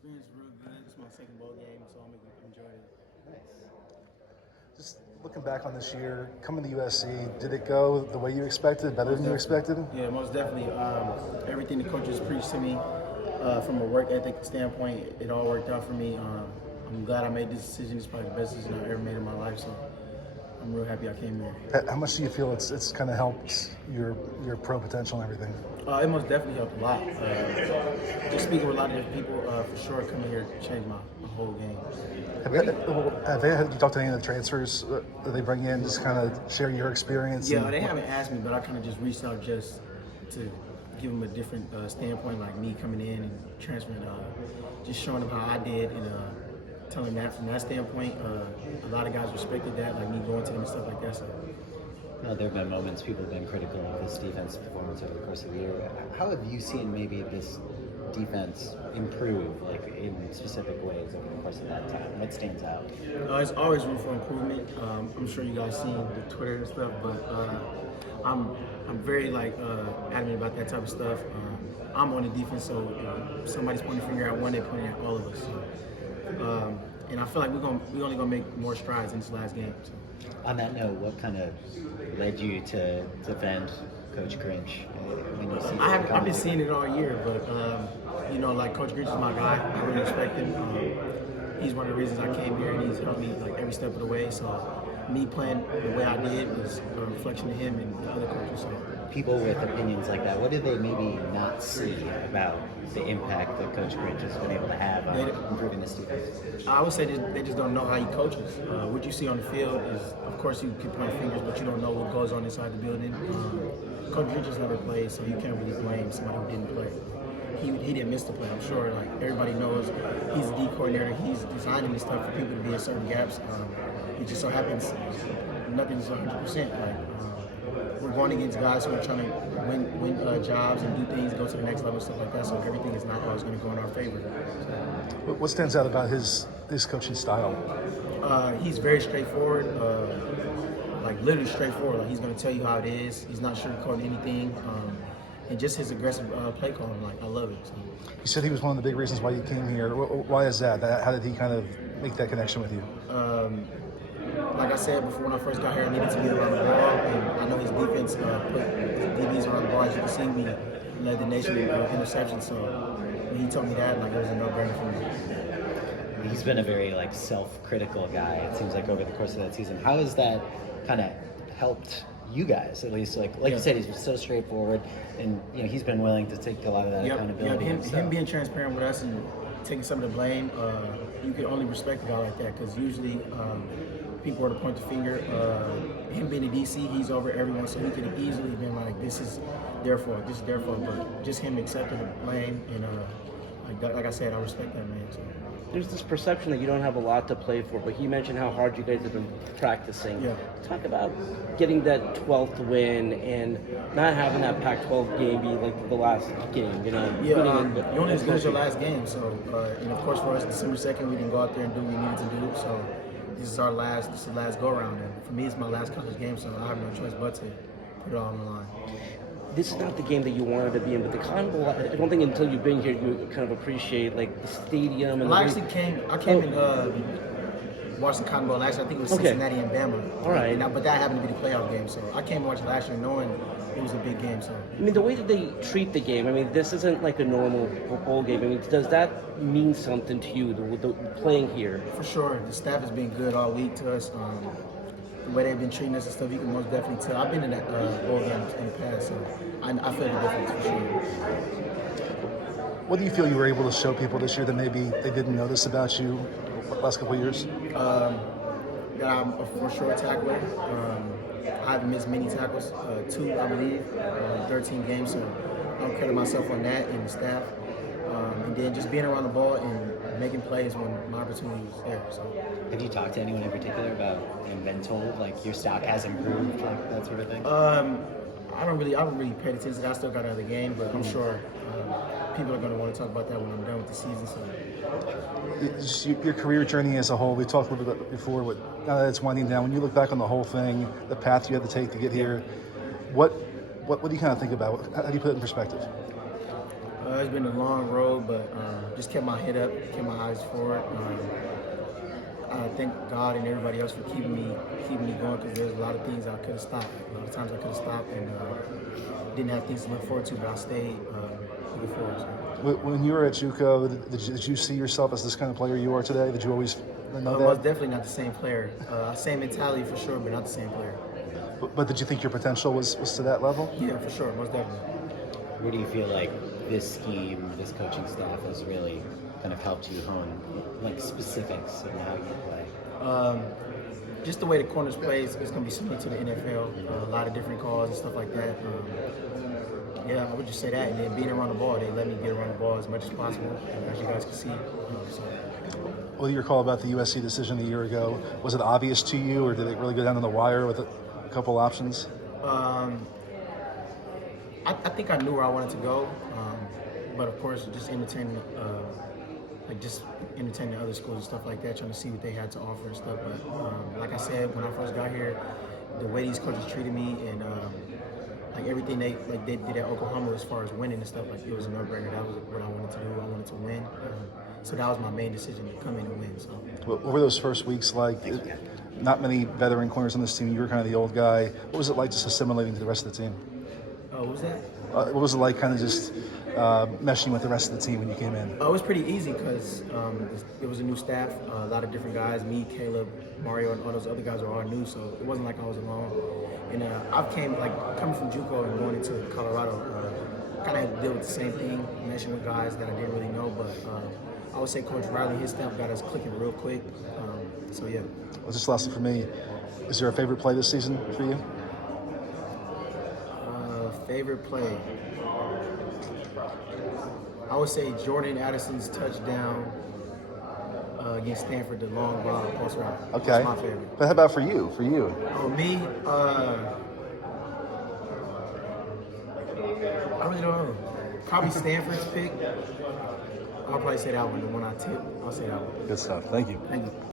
experience real good. It's my second bowl game, so I'm enjoying it. Nice. Just looking back on this year, coming to USC, did it go the way you expected, better than you expected? Yeah, most definitely. Everything the coaches preached to me from a work ethic standpoint, it all worked out for me. I'm glad I made this decision. It's probably the best decision I've ever made in my life, so I'm real happy I came here. How much do you feel it's kind of helped your pro potential and everything? It most definitely helped a lot. Just speaking with a lot of different people, for sure, coming here changed my whole game. Have you talked to any of the transfers that they bring in, just kind of share your experience? Yeah, they haven't asked me, but I kind of just reached out just to give them a different standpoint, like me coming in and transferring, just showing them how I did and telling them that from that standpoint. A lot of guys respected that, like me going to them and stuff like that. So. Now, there have been moments people have been critical of this defense performance over the course of the year. How have you seen maybe this defense improve, like in specific ways over the course of that time? What stands out? There's always room for improvement. I'm sure you guys seen the Twitter and stuff, but I'm very adamant about that type of stuff. I'm on the defense, so somebody's pointing a finger at one, they're pointing at all of us. So, and I feel like we're only gonna make more strides in this last game. So. On that note, what kind of led you to defend Coach Grinch? I've been seeing it all year, but like Coach Grinch is my guy. I really respect him. He's one of the reasons I came here, and he's helped me like every step of the way. So me playing the way I did was a reflection of him and the other coaches. So. People with opinions like that, what do they maybe not see about the impact that Coach Grinch has been able to have on improving this defense? I would say they just don't know how he coaches. What you see on the field is, of course, you can point fingers, but you don't know what goes on inside the building. Coach Grinch has never played, so you can't really blame somebody who didn't play. He didn't miss the play. I'm sure like everybody knows he's a D coordinator. He's designing this stuff for people to be in certain gaps. It just so happens nothing's 100%. We're going against guys who are trying to win jobs and do things, go to the next level, stuff like that. So everything is not always going to go in our favor. So. What stands out about his coaching style? He's very straightforward, literally straightforward. Like he's going to tell you how it is. He's not sugarcoating anything. And just his aggressive play calling, I love it. So. You said he was one of the big reasons why you came here. Why is that? How did he kind of make that connection with you? Like I said before, when I first got here, I needed to be around the ball, and I know his defense put his DBs around the ball. As you can see, we led the nation in interceptions. So when he told me that, it was a no-brainer for me. He's been a very self-critical guy. It seems like over the course of that season. How has that kind of helped you guys? At least, you said, he's so straightforward, and he's been willing to take a lot of that accountability. Him being transparent with us and taking some of the blame, you can only respect a guy like that because usually people were to point the finger. Him being a DC, he's over everyone, so he could have easily been like, this is their fault, but just him accepting the blame, and like I said, I respect that man. So. There's this perception that you don't have a lot to play for, but he mentioned how hard you guys have been practicing. Yeah. Talk about getting that 12th win and not having that Pac-12 game be the last game, Yeah, you only as good as your last game, so, and of course for us, December 2nd, we didn't go out there and do what we needed to do, so this is the last go-around, and for me, it's my last college game, so I have no choice but to put it all on the line. This is not the game that you wanted to be in, but the Cotton Bowl, I don't think until you've been here you kind of appreciate the stadium. And I came and watched the Cotton Bowl last year. I think it was Cincinnati and Bama. All right. But that happened to be the playoff game, so I came and watched it last year knowing it was a big game. So the way that they treat the game, this isn't like a normal bowl game. Does that mean something to you, the playing here? For sure. The staff has been good all week to us. The way they've been treating us and stuff, you can most definitely tell. I've been in that bowl games in the past, so I feel the difference for sure. What do you feel you were able to show people this year that maybe they didn't notice about you the last couple of years? That I'm a for sure tackler. I haven't missed many tackles, 2 I believe, 13 games, so I'm credit myself on that and the staff. And then just being around the ball and making plays when my opportunity was there. So. Have you talked to anyone in particular about and been told your stock has improved, that sort of thing? I don't really pay attention to that. I still got another game, but I'm sure people are going to want to talk about that when I'm done with the season. So. Your career journey as a whole, we talked a little bit before, now that it's winding down, when you look back on the whole thing, the path you had to take to get here, what do you kind of think about? How do you put it in perspective? It's been a long road, but just kept my head up, kept my eyes forward. I thank God and everybody else for keeping me going, because there's a lot of things I could have stopped. A lot of times I could have stopped and didn't have things to look forward to, but I stayed looking forward. So. When you were at JUCO, did you see yourself as this kind of player you are today? Did you always know I that? was definitely not the same player. Same mentality for sure, but not the same player. But did you think your potential was to that level? Yeah, for sure, most definitely. Where do you feel like this scheme, this coaching staff has really kind of helped you hone like specifics in how you play? Just the way the corners play is going to be similar to the NFL. A lot of different calls and stuff like that. Yeah, I would just say that. And then being around the ball, they let me get around the ball as much as possible, as you guys can see. So. Well, your call about the USC decision a year ago, was it obvious to you, or did it really go down to the wire with a couple options? I think I knew where I wanted to go, but of course, just entertaining other schools and stuff like that, trying to see what they had to offer and stuff. But like I said, when I first got here, the way these coaches treated me and like everything they did at Oklahoma as far as winning and stuff, like it was a no-brainer. That was what I wanted to do. I wanted to win. So that was my main decision, to come in and win. So. What were those first weeks like? Not many veteran corners on this team. You were kind of the old guy. What was it like just assimilating to the rest of the team? What was that? What was it like kind of just meshing with the rest of the team when you came in? It was pretty easy because it was a new staff, a lot of different guys. Me, Caleb, Mario, and all those other guys are all new, so it wasn't like I was alone. And coming from JUCO and going into Colorado, kind of deal with the same thing, meshing with guys that I didn't really know. But I would say Coach Riley, his staff got us clicking real quick. So yeah. Well, just lastly for me, is there a favorite play this season for you? Favorite play? I would say Jordan Addison's touchdown against Stanford, the long ball post route. Okay. That's my favorite. But how about for you? For you? Oh, me? I really don't know. Probably Stanford's pick. I'll probably say that one, the one I tipped. I'll say that one. Good stuff. Thank you. Thank you.